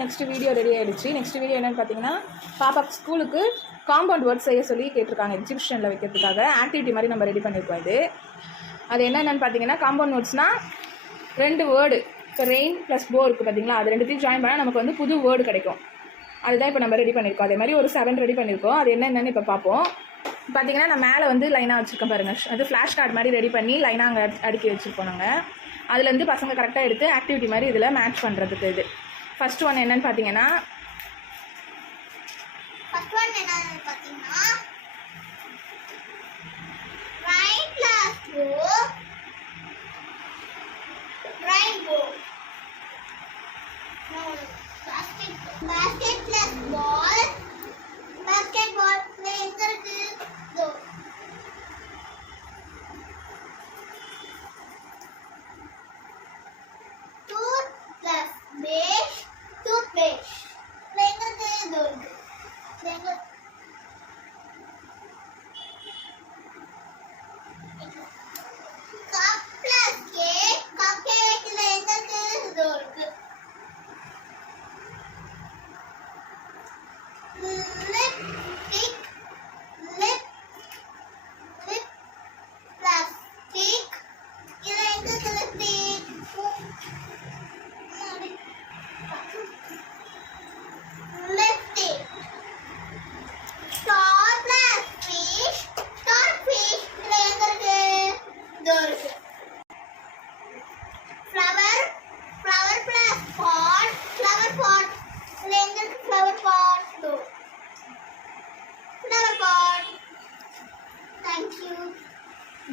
Next video ready ஆகிடுச்சு. Next video என்னென்னு பார்த்தீங்கன்னா, பாப்பா ஸ்கூலுக்கு காம்பவுண்ட் வேர்ட் செய்ய சொல்லி கேட்டிருக்காங்க. எக்ஸிபிஷனில் வைக்கிறதுக்காக ஆக்டிவிட்டி மாதிரி நம்ம ரெடி பண்ணியிருக்கோம். அது என்னென்னு பார்த்தீங்கன்னா, காம்பவுண்ட் வேர்ட்ஸ்னால் 2 வேர்டு, இப்போ ரெயின் ப்ளஸ் போ இருக்குது பார்த்தீங்களா, அது 2த்தையும் ஜாயின் பண்ணால் நமக்கு வந்து புது வேர்டு கிடைக்கும். அதுதான் இப்போ நம்ம ரெடி பண்ணியிருக்கோம். அதே மாதிரி ஒரு 7 ரெடி பண்ணியிருக்கோம். அது என்னென்னு இப்போ பார்ப்போம். பார்த்தீங்கன்னா நான் மேலே வந்து லைனாக வச்சுருக்கேன் பாருங்கள். அது ஃப்ளாஷ் கார்டு மாதிரி ரெடி பண்ணி லைனாக அங்கே அடுக்கி வச்சுருப்போம் நாங்கள். அதுலேருந்து பசங்க கரெக்டாக எடுத்து ஆக்டிவிட்டி மாதிரி இதில் மேட்ச் பண்ணுறதுக்கு. இது ஃபர்ஸ்ட் ஒன் என்னன்னு பார்த்தீங்கன்னா,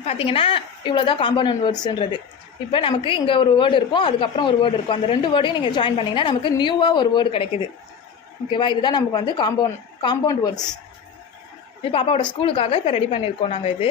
பார்த்தீங்கன்னா இவ்வளோதான் காம்பவுண்ட் வேர்ட்ஸுன்றது. இப்போ நமக்கு இங்கே ஒரு வேர்டு இருக்கும், அதுக்கப்புறம் ஒரு வேர்டு இருக்கும். அந்த 2 வேர்டையும் நீங்கள் ஜாயின் பண்ணிங்கன்னா நமக்கு நியூவாக ஒரு வேர்டு கிடைக்குது. ஓகேவா? இதுதான் நமக்கு வந்து காம்பவுண்ட் வேர்ட்ஸ். இது பாப்பாவோட ஸ்கூலுக்காக இப்போ ரெடி பண்ணியிருக்கோம் நாங்கள். இது